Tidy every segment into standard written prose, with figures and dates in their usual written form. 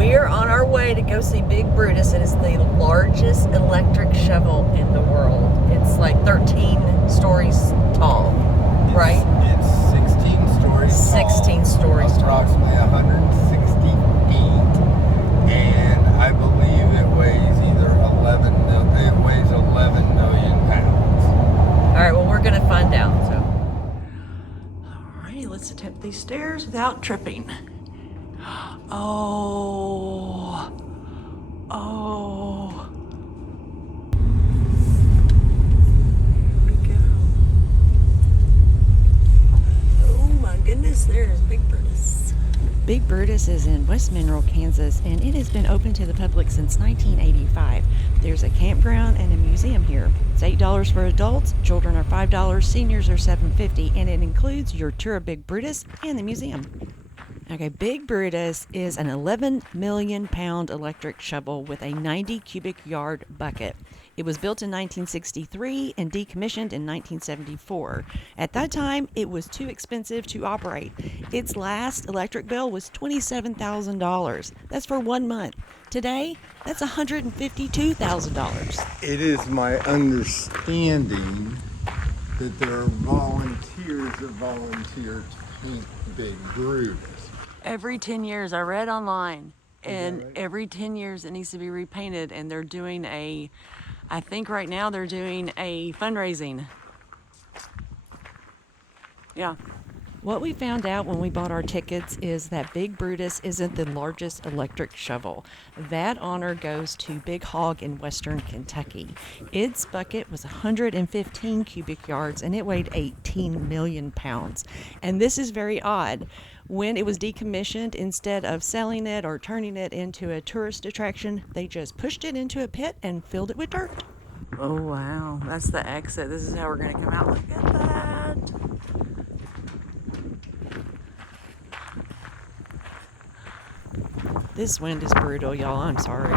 We're on our way to go see Big Brutus. It is the largest electric shovel in the world. It's like 13 stories tall, right? It's 16 stories 16 stories tall. Approximately 160 feet. And I believe it weighs it weighs 11 million pounds. All right, well, we're going to find out. So, all right, let's attempt these stairs without tripping. Oh. Here we go. Oh my goodness, there's Big Brutus. Big Brutus is in West Mineral, Kansas, and it has been open to the public since 1985. There's a campground and a museum here. It's $8 for adults, children are $5, seniors are $7.50, and it includes your tour of Big Brutus and the museum. Okay, Big Brutus is an 11 million pound electric shovel with a 90 cubic yard bucket. It was built in 1963 and decommissioned in 1974. At that time, it was too expensive to operate. Its last electric bill was $27,000. That's for 1 month. Today, that's $152,000. It is my understanding that there are volunteers that volunteer to paint Big Brutus. Every 10 years, I read online, and right? Every 10 years it needs to be repainted, and they're doing I think right now they're doing a fundraising. Yeah. What we found out when we bought our tickets is that Big Brutus isn't the largest electric shovel. That honor goes to Big Hog in western Kentucky. Its bucket was 115 cubic yards and it weighed 18 million pounds. And this is very odd. When it was decommissioned, instead of selling it or turning it into a tourist attraction, they just pushed it into a pit and filled it with dirt. Oh wow, that's the exit. This is how we're going to come out. Look at that. This wind is brutal, y'all. I'm sorry.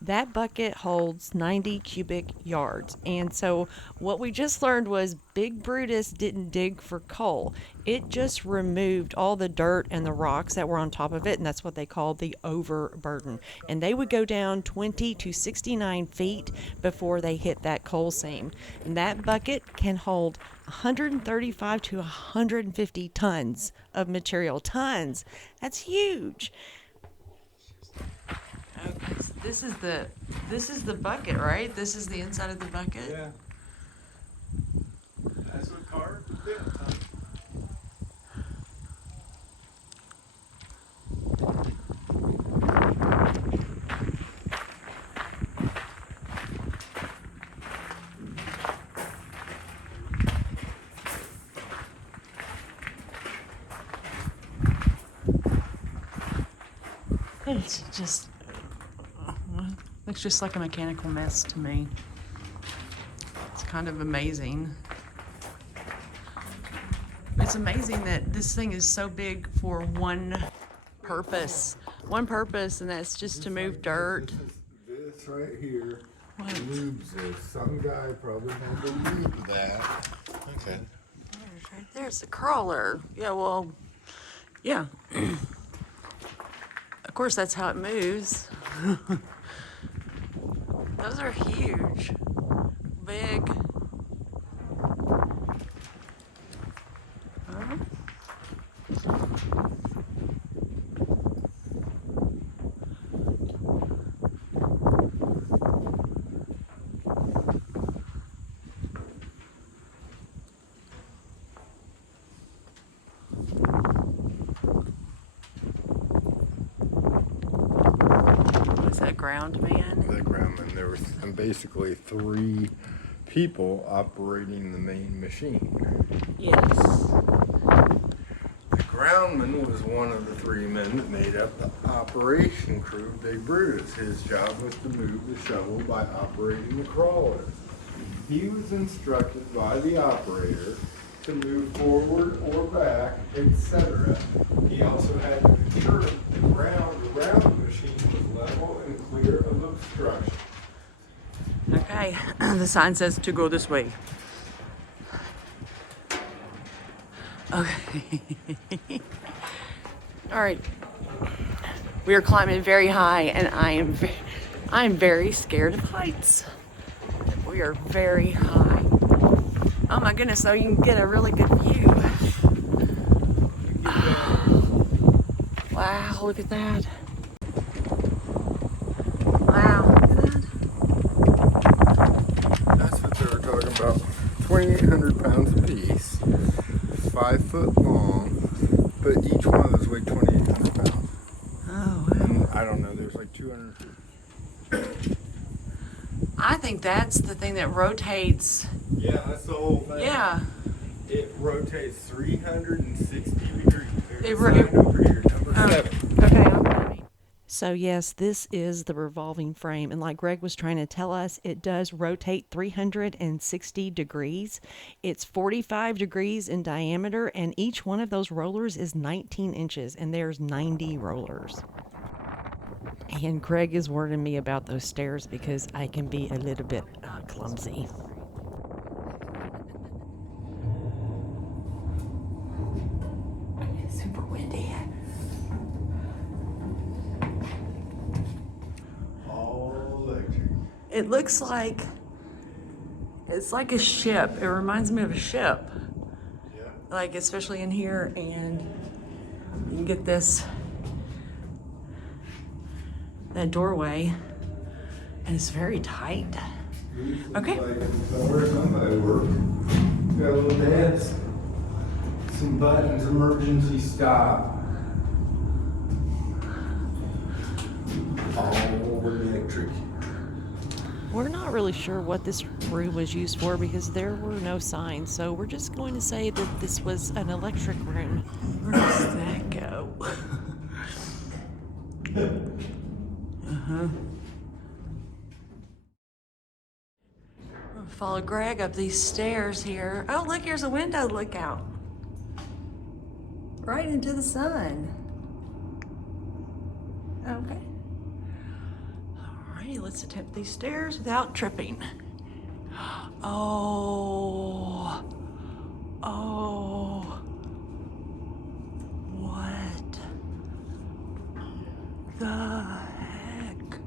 That bucket holds 90 cubic yards. And so what we just learned was Big Brutus didn't dig for coal. It just removed all the dirt and the rocks that were on top of it, and that's what they called the overburden. And they would go down 20 to 69 feet before they hit that coal seam. And that bucket can hold 135 to 150 tons of material. Tons. That's huge. Okay, so this is the bucket, right? This is the inside of the bucket? Yeah. That's what cars fit, huh? It's just looks just like a mechanical mess to me. It's kind of amazing. It's amazing that this thing is so big for one purpose, and that's just to move dirt. This right here lubes this. Some guy probably had to lube that. Okay. There's the crawler. Yeah, well, yeah. Of course, that's how it moves. Those are huge. Big. What's that, ground man? The groundman. There was basically 3 people operating the main machine. Yes. The groundman was one of the 3 men that made up the operation crew of Big Brutus. His job was to move the shovel by operating the crawler. He was instructed by the operator to move forward or back, etc. He also had to ensure the ground around the machine was level and clear of obstruction. Okay, the sign says to go this way. Okay. All right. We are climbing very high, and I am very scared of heights. We are very high. Oh my goodness, so you can get a really good view. Wow, look at that. Wow, look at that. That's what they were talking about. 2,800 pounds apiece, 5 foot long, but each one of those weighed 2,800 pounds. Oh, wow. And I don't know, there's like 200. I think that's the thing that rotates. Yeah, that's the whole thing. Yeah. It rotates 360 degrees. There's It a ro- sign over here, number 7. Okay, I'm ready. So yes, this is the revolving frame, and like Greg was trying to tell us, it does rotate 360 degrees. It's 45 degrees in diameter, and each one of those rollers is 19 inches, and there's 90 rollers. And Greg is warning me about those stairs because I can be a little bit clumsy. It's super windy. All electric. It looks like it's like a ship. It reminds me of a ship. Yeah. Like especially in here, and you can get that doorway, and it's very tight. Okay. Like where somebody worked. Got a little desk. Some buttons, emergency stop. All electric. We're not really sure what this room was used for because there were no signs, so we're just going to say that this was an electric room. Where does that go? Follow Greg up these stairs here. Oh, look, here's a window look out. Right into the sun. Okay. Alrighty, let's attempt these stairs without tripping. Oh. Oh. What the heck?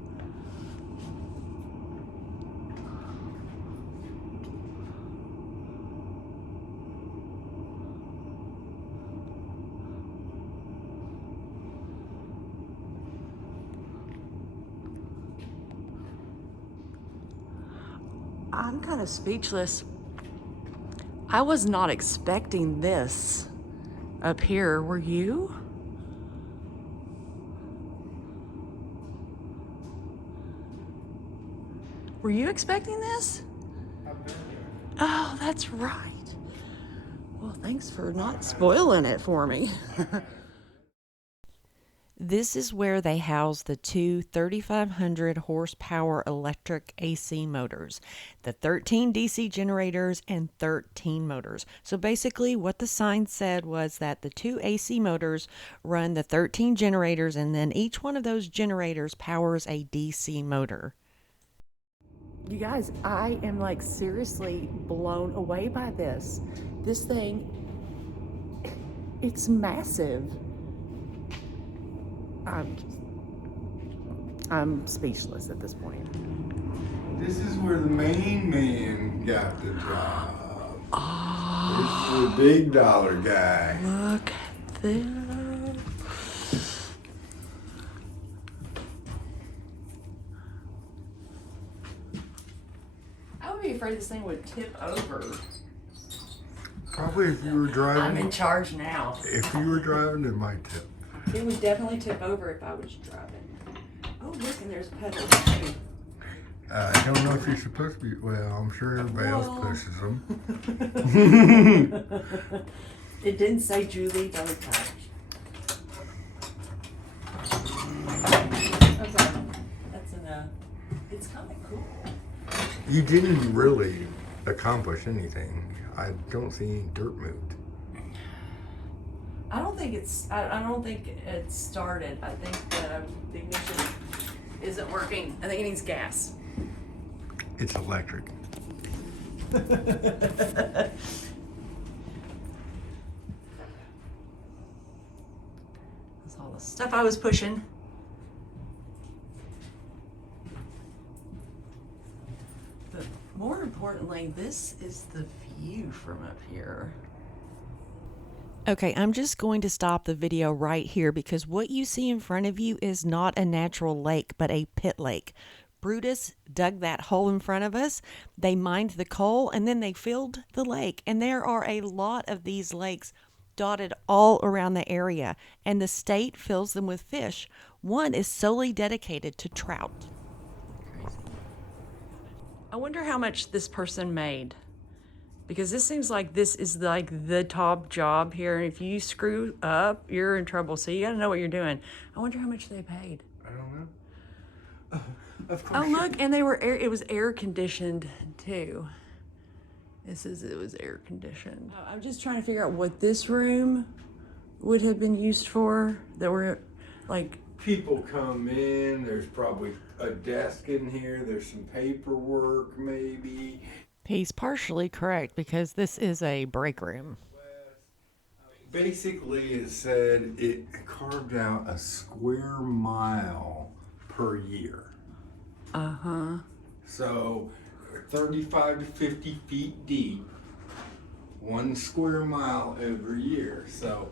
I'm kind of speechless. I was not expecting this up here. Were you? Were you expecting this? Oh, that's right. Well, thanks for not spoiling it for me. This is where they house the two 3,500 horsepower electric AC motors, the 13 DC generators, and 13 motors. So basically what the sign said was that the two AC motors run the 13 generators, and then each one of those generators powers a DC motor. You guys, I am like seriously blown away by this. This thing, it's massive. I'm speechless at this point. This is where the main man got the job. Oh, This is the big dollar guy. look at this. I would be afraid this thing would tip over. Probably if you were driving. I'm in charge now. If you were driving, it might tip. It would definitely tip over if I was driving. Oh, look, and there's pedals too. I don't know if you're supposed to be. Well, I'm sure everybody else pushes them. It didn't say Julie, don't touch. Okay, that's enough. It's kind of cool. You didn't really accomplish anything. I don't see any dirt moved. I don't think it started. I think the ignition isn't working. I think it needs gas. It's electric. That's all the stuff I was pushing. But more importantly, this is the view from up here. Okay, I'm just going to stop the video right here because what you see in front of you is not a natural lake, but a pit lake. Brutus dug that hole in front of us. They mined the coal and then they filled the lake. And there are a lot of these lakes dotted all around the area, and the state fills them with fish. One is solely dedicated to trout. Crazy. I wonder how much this person made, because this seems like this is like the top job here. And if you screw up, you're in trouble. So you got to know what you're doing. I wonder how much they paid. I don't know. Of course. Oh, look, and they were it was air conditioned too. It says it was air conditioned. I'm just trying to figure out what this room would have been used for. That were like, people come in, there's probably a desk in here, there's some paperwork maybe. He's partially correct because this is a break room. Basically, it said it carved out a square mile per year. Uh-huh. So 35 to 50 feet deep, 1 square mile every year. So,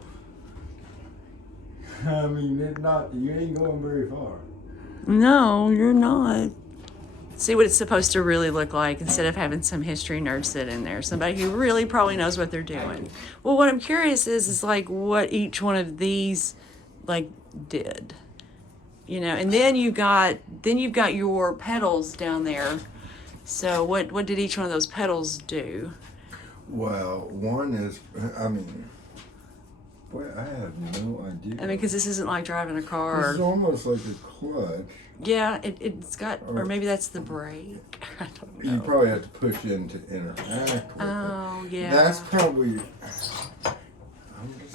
I mean, you ain't going very far. No, you're not. See what it's supposed to really look like instead of having some history nerd sit in there. Somebody who really probably knows what they're doing. Well, what I'm curious is like what each one of these like did. You know, and then you've got your pedals down there. So what did each one of those pedals do? Well, one is, I mean, boy, I have no idea. I mean, because this isn't like driving a car. It's almost like a clutch. Yeah, it's got, or maybe that's the brake. I don't know. You probably have to push in to interact with it. Oh, yeah. That's probably.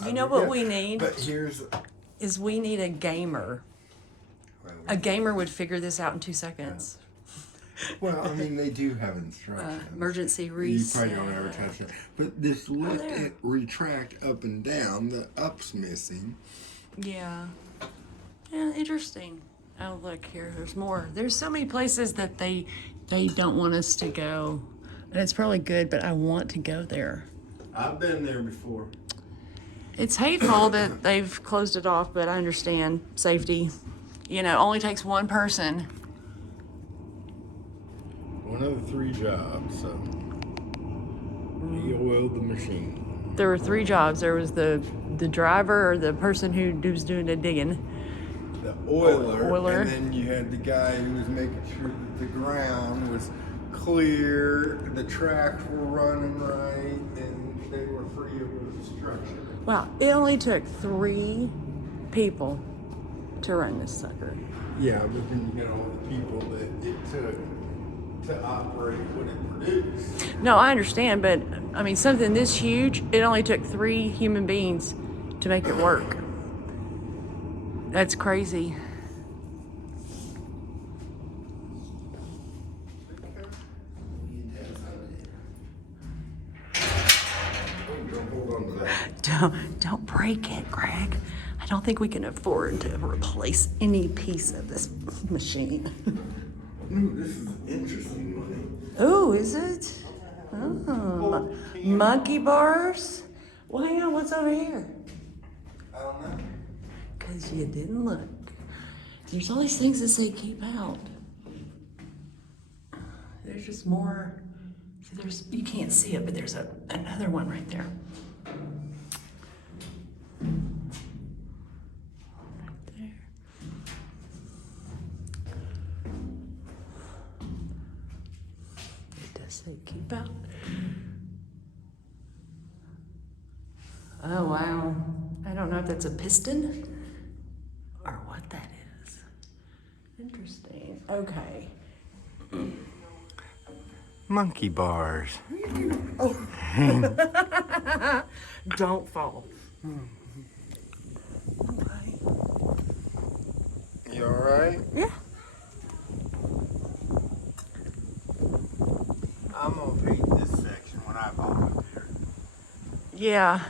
You know what we need? But is we need a gamer. A gamer would figure this out in 2 seconds. Well, I mean, they do have instructions. Emergency reset. You probably don't ever touch it. But this lift and retract up and down, the up's missing. Yeah. Yeah, interesting. Oh, look here. There's more. There's so many places that they don't want us to go. And it's probably good, but I want to go there. I've been there before. It's hateful that they've closed it off, but I understand safety. You know, only takes one person. One of the 3 jobs, so he oiled the machine. There were 3 jobs. There was the driver or the person who was doing the digging. The oiler, and then you had the guy who was making sure that the ground was clear, the tracks were running right, and they were free of obstruction. Wow, it only took 3 people to run this sucker. Yeah, but then you get all the people that it took to operate what it produced. No, I understand, but I mean, something this huge, it only took 3 human beings to make it work. That's crazy. Don't break it, Greg. I don't think we can afford to replace any piece of this machine. Ooh, this is interesting money. Oh, is it? Oh, monkey bars? Well, hang on, what's over here? I don't know. Because you didn't look. There's all these things that say keep out. There's just more. See, you can't see it, but there's another one right there. Right there. It does say keep out. Oh, wow. I don't know if that's a piston or what that is. Interesting. Okay. Monkey bars. Oh. Don't fall. Okay. You alright? Yeah. I'm gonna paint this section when I fall up here. Yeah.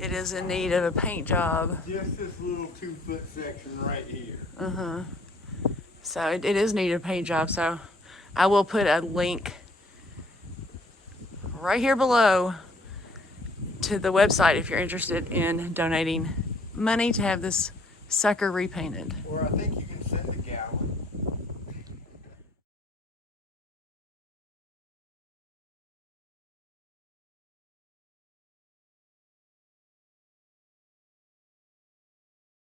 It is in need of a paint job. Just this little 2-foot section right here. So it is needed a paint job. So I will put a link right here below to the website if you're interested in donating money to have this sucker repainted. Or I think you can send a